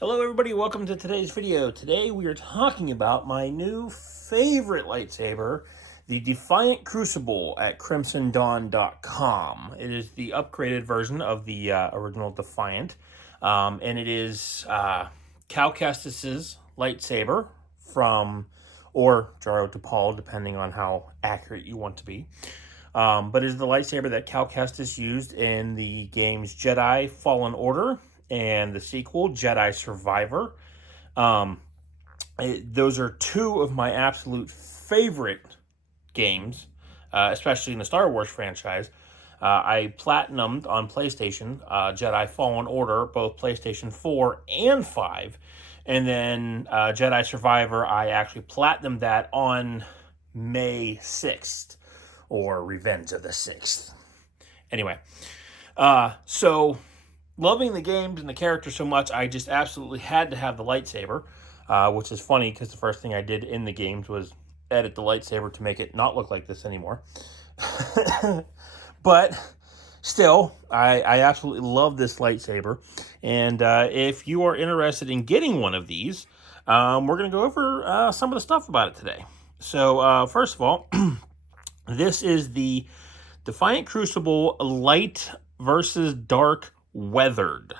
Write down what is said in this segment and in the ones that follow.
Hello everybody, welcome to today's video. Today we are talking about my new favorite lightsaber, the Defiant Crucible at crimsondawn.com. It is the upgraded version of the original Defiant, and it is Cal Kestis' lightsaber from, or Jaro Tapal, depending on how accurate you want to be. But it is the lightsaber that Cal Kestis used in the games Jedi Fallen Order and the sequel, Jedi Survivor. Those are two of my absolute favorite games, especially in the Star Wars franchise. I platinumed on PlayStation, Jedi Fallen Order, both PlayStation 4 and 5. And then Jedi Survivor, I actually platinumed that on May 6th, or Revenge of the 6th. Anyway, so loving the games and the characters so much, I just absolutely had to have the lightsaber, which is funny because the first thing I did in the games was edit the lightsaber to make it not look like this anymore. But still, I absolutely love this lightsaber. And if you are interested in getting one of these, we're going to go over some of the stuff about it today. So first of all, this is the Defiant Crucible Light versus Dark Weathered.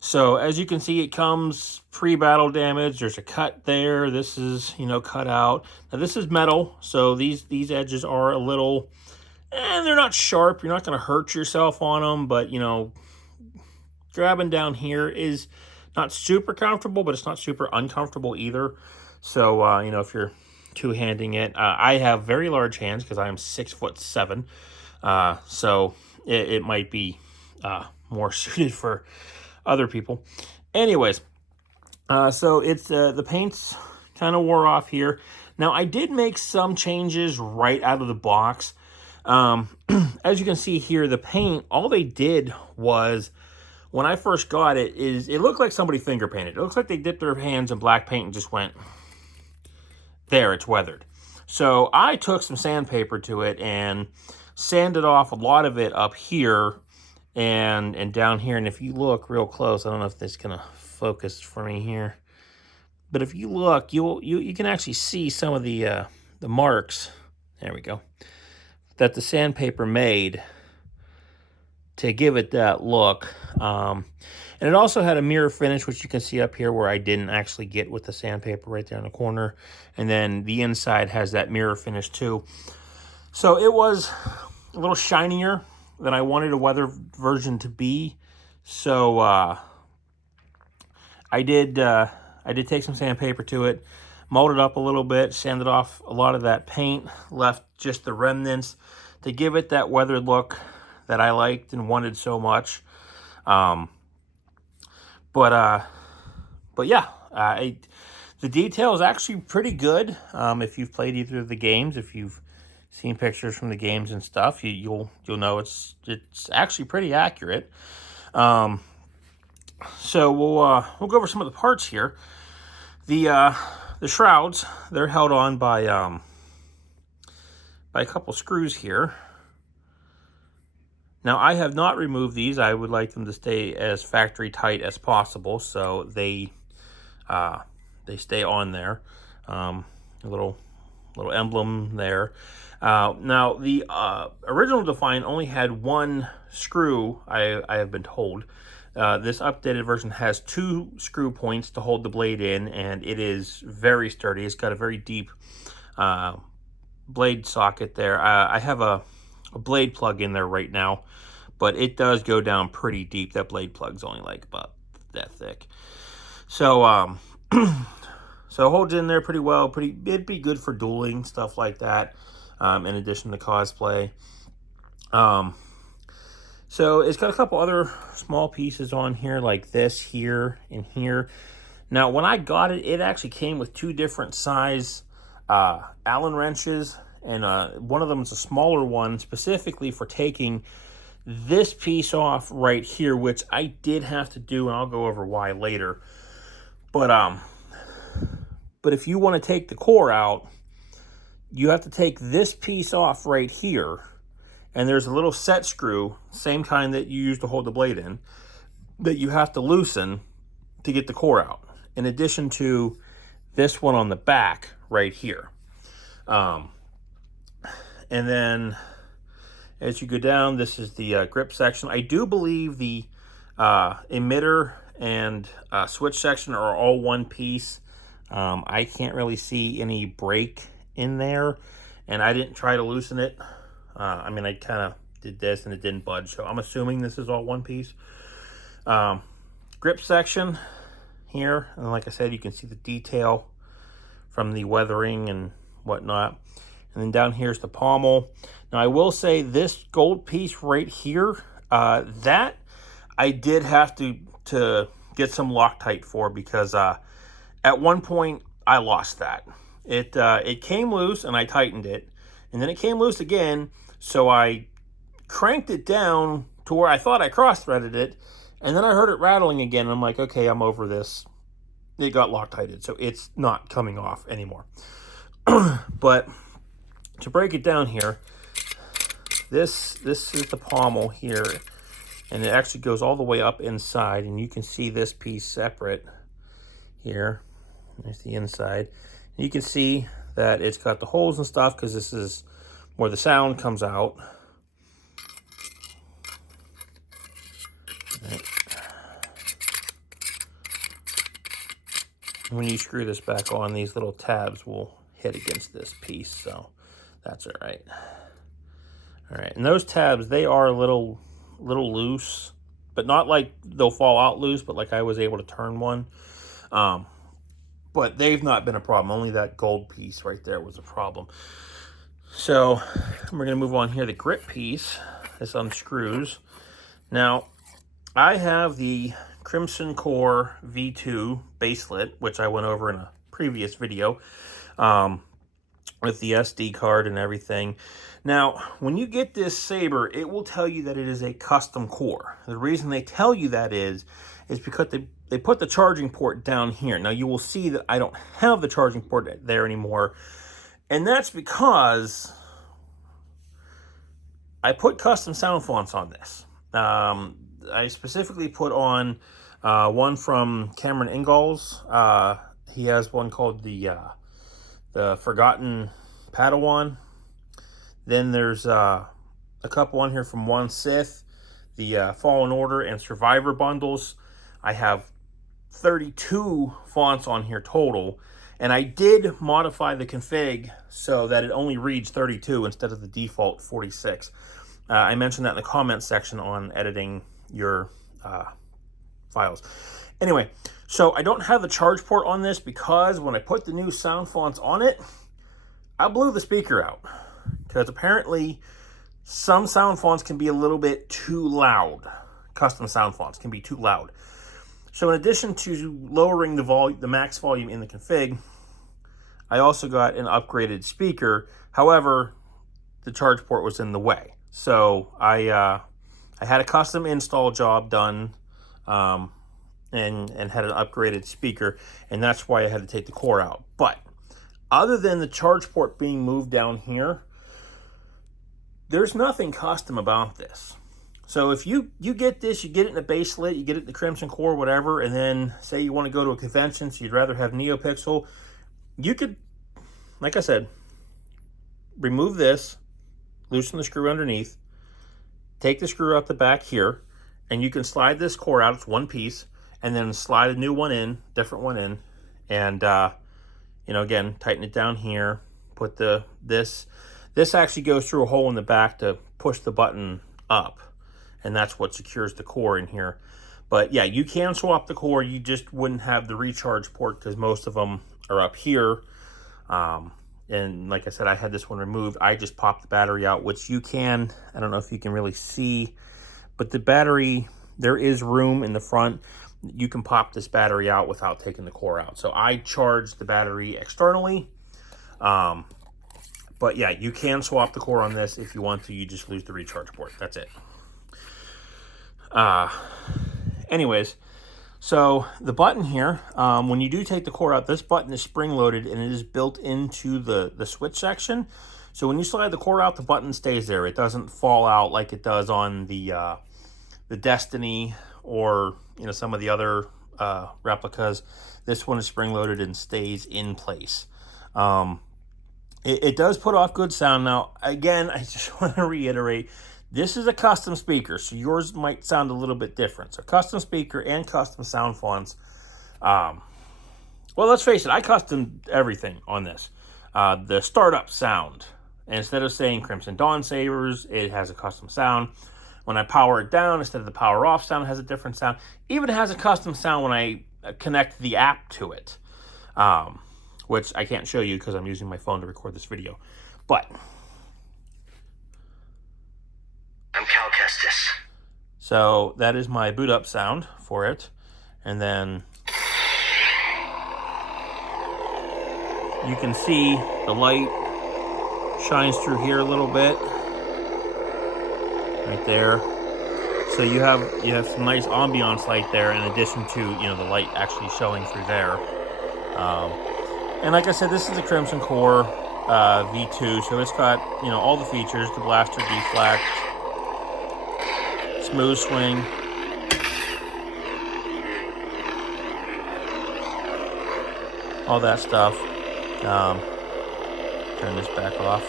So as you can see, it comes pre-battle damage. There's a cut there. This is, cut out. Now this is metal, so these edges are a little, they're not sharp. You're not going to hurt yourself on them, but, grabbing down here is not super comfortable, but it's not super uncomfortable either. So, if you're two-handing it, I have very large hands because I am 6'7", so it might be more suited for other people. Anyways, so it's the paint's kind of wore off here. Now I did make some changes right out of the box. As you can see here, the paint, all they did was, when I first got it, it looked like somebody finger painted. It looks like they dipped their hands in black paint and just went, there, it's weathered. So I took some sandpaper to it and sanded off a lot of it up here and down here. And if you look real close, I don't know if this is gonna focus for me here, but if you look, you can actually see some of the marks. There we go. That the sandpaper made to give it that look. And it also had a mirror finish, which you can see up here where I didn't actually get with the sandpaper right there in the corner. And then the inside has that mirror finish too. So it was a little shinier than I wanted a weather version to be. So I did take some sandpaper to it, molded up a little bit, sanded off a lot of that paint, left just the remnants to give it that weathered look that I liked and wanted so much. But yeah, the detail is actually pretty good. If you've played either of the games, if you've seen pictures from the games and stuff, you'll know it's actually pretty accurate. So we'll go over some of the parts here. The shrouds, they're held on by a couple screws here. Now, I have not removed these. I would like them to stay as factory tight as possible, so they stay on there. A little emblem there. Now, the original Defiant only had one screw, I have been told. This updated version has two screw points to hold the blade in, and it is very sturdy. It's got a very deep blade socket there. I have a blade plug in there right now, but it does go down pretty deep. That blade plug's only like about that thick. So so it holds in there pretty well. It'd be good for dueling, stuff like that, in addition to cosplay. So it's got a couple other small pieces on here, like this here and here. Now, when I got it, it actually came with two different size Allen wrenches, and one of them is a smaller one specifically for taking this piece off right here, which I did have to do, and I'll go over why later. But if you want to take the core out, you have to take this piece off right here, and there's a little set screw, same kind that you use to hold the blade in, that you have to loosen to get the core out, in addition to this one on the back right here. And then as you go down, this is the grip section. I do believe the emitter and switch section are all one piece. I can't really see any break in there, and I didn't try to loosen it. I mean, I kind of did this and it didn't budge, so I'm assuming this is all one piece. Grip section here, and like I said, you can see the detail from the weathering and whatnot. And then down here's the pommel. Now I will say this gold piece right here, that I did have to get some Loctite for, because at one point I lost that. It came loose and I tightened it, and then it came loose again, so I cranked it down to where I thought I cross-threaded it, and then I heard it rattling again, and I'm like, okay, I'm over this. It got Loctited, so it's not coming off anymore. But to break it down here, this is the pommel here, and it actually goes all the way up inside, and you can see this piece separate here. There's the inside. And you can see that it's got the holes and stuff, because this is where the sound comes out. Right. When you screw this back on, these little tabs will hit against this piece, so that's all right. All right, and those tabs, they are a little loose, but not like they'll fall out loose, but like I was able to turn one. But they've not been a problem. Only that gold piece right there was a problem. So we're gonna move on here. The grip piece, this unscrews. Now, I have the Crimson Core V2 Baselit, which I went over in a previous video, with the SD card and everything. Now, when you get this saber, it will tell you that it is a custom core. The reason they tell you that is because they put the charging port down here. Now, you will see that I don't have the charging port there anymore, and that's because I put custom sound fonts on this. I specifically put on one from Cameron Ingalls. He has one called the Forgotten Padawan. Then there's a couple on here from One Sith, the Fallen Order and Survivor bundles. I have 32 fonts on here total, and I did modify the config so that it only reads 32 instead of the default 46. I mentioned that in the comments section on editing your files. Anyway, so I don't have the charge port on this because when I put the new sound fonts on it, I blew the speaker out. Because apparently some sound fonts can be a little bit too loud. Custom sound fonts can be too loud. So in addition to lowering the max volume in the config, I also got an upgraded speaker. However, the charge port was in the way. So I had a custom install job done and had an upgraded speaker, and that's why I had to take the core out. But other than the charge port being moved down here, there's nothing custom about this. So if you get this, you get it in a Baselit, you get it in the Crimson Core, whatever, and then say you want to go to a convention, so you'd rather have NeoPixel, you could, like I said, remove this, loosen the screw underneath, take the screw out the back here, and you can slide this core out, it's one piece, and then slide a new one in, different one in, and, you know, again, tighten it down here, put this actually goes through a hole in the back to push the button up, and that's what secures the core in here. But yeah, you can swap the core, you just wouldn't have the recharge port because most of them are up here. And like I said, I had this one removed. I just popped the battery out, which you can, I don't know if you can really see, but the battery, there is room in the front. You can pop this battery out without taking the core out. So I charged the battery externally. But yeah, you can swap the core on this if you want to. You just lose the recharge port. That's it. Anyways, so the button here, when you do take the core out, this button is spring-loaded and it is built into the switch section. So when you slide the core out, the button stays there. It doesn't fall out like it does on the Destiny or, you know, some of the other replicas. This one is spring-loaded and stays in place. It does put off good sound. Now, again, I just want to reiterate, this is a custom speaker, so yours might sound a little bit different. So custom speaker and custom sound fonts. Well, let's face it, I customed everything on this. The startup sound, instead of saying Crimson Dawn sabers, it has a custom sound. When I power it down, instead of the power off sound, it has a different sound. Even has a custom sound when I connect the app to it. Which I can't show you because I'm using my phone to record this video. But I'm Cal Kestis. So that is my boot up sound for it. And then you can see the light shines through here a little bit. Right there. So you have some nice ambiance light there in addition to, the light actually showing through there. And like I said, this is a Crimson Core V2, so it's got, all the features, the blaster deflect, smooth swing, all that stuff. Turn this back off.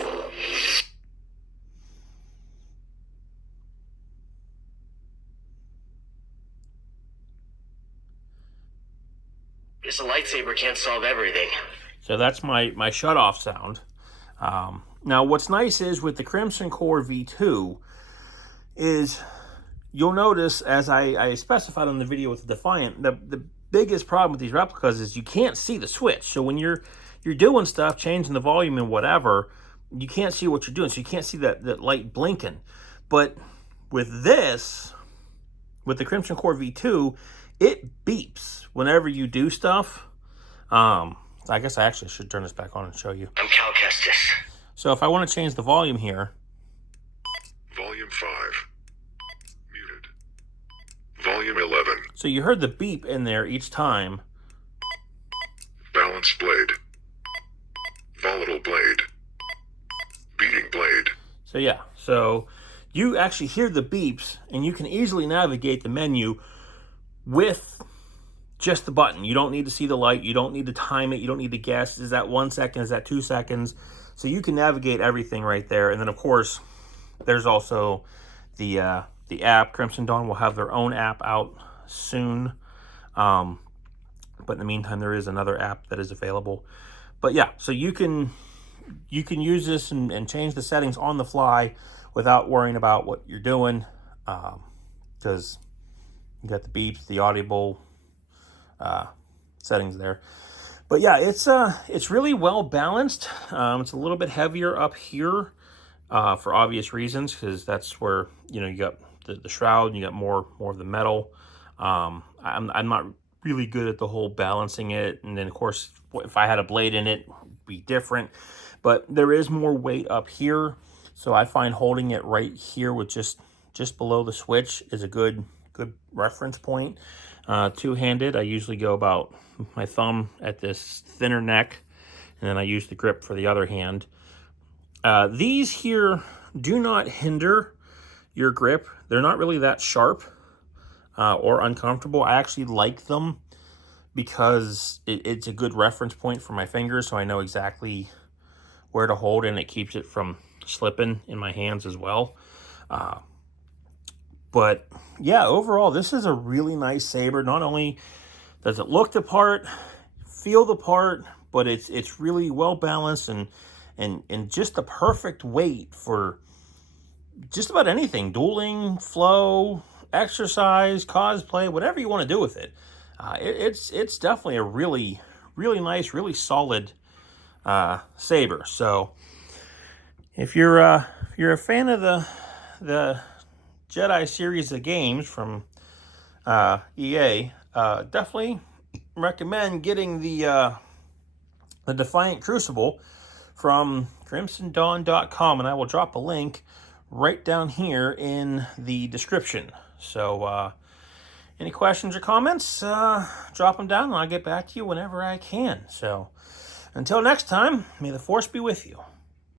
Guess a lightsaber can't solve everything. So that's my shutoff sound. Now, what's nice is with the Crimson Core V2 is you'll notice, as I specified on the video with the Defiant, the biggest problem with these replicas is you can't see the switch. So when you're doing stuff, changing the volume and whatever, you can't see what you're doing. So you can't see that light blinking. But with this, with the Crimson Core V2, it beeps whenever you do stuff. I guess I actually should turn this back on and show you. I'm Cal Kestis. So if I want to change the volume here. Volume 5. Muted. Volume 11. So you heard the beep in there each time. Balanced blade. Volatile blade. Beating blade. So yeah, so you actually hear the beeps and you can easily navigate the menu with just the button. You don't need to see the light. You don't need to time it. You don't need to guess. Is that 1 second? Is that 2 seconds? So you can navigate everything right there. And then, of course, there's also the app. Crimson Dawn will have their own app out soon. But in the meantime, there is another app that is available. But yeah, so you can use this and change the settings on the fly without worrying about what you're doing. Because you got the beeps, the audible settings there. But yeah, it's really well balanced. It's a little bit heavier up here for obvious reasons, because that's where you got the shroud and you got more of the metal. I'm not really good at the whole balancing it, and then of course if I had a blade in it, it'd be different. But there is more weight up here, so I find holding it right here with just below the switch is a good reference point. Two-handed, I usually go about my thumb at this thinner neck, and then I use the grip for the other hand. These here do not hinder your grip. They're not really that sharp or uncomfortable. I actually like them because it's a good reference point for my fingers, so I know exactly where to hold, and it keeps it from slipping in my hands as well. But yeah, overall, this is a really nice saber. Not only does it look the part, feel the part, but it's really well balanced and just the perfect weight for just about anything. Dueling, flow, exercise, cosplay, whatever you want to do with it. It's definitely a really, really nice, really solid saber. So if you're a fan of the Jedi series of games from EA, definitely recommend getting the Defiant Crucible from crimsondawn.com, and I will drop a link right down here in the description. So any questions or comments, drop them down and I'll get back to you whenever I can. So until next time, may the Force be with you.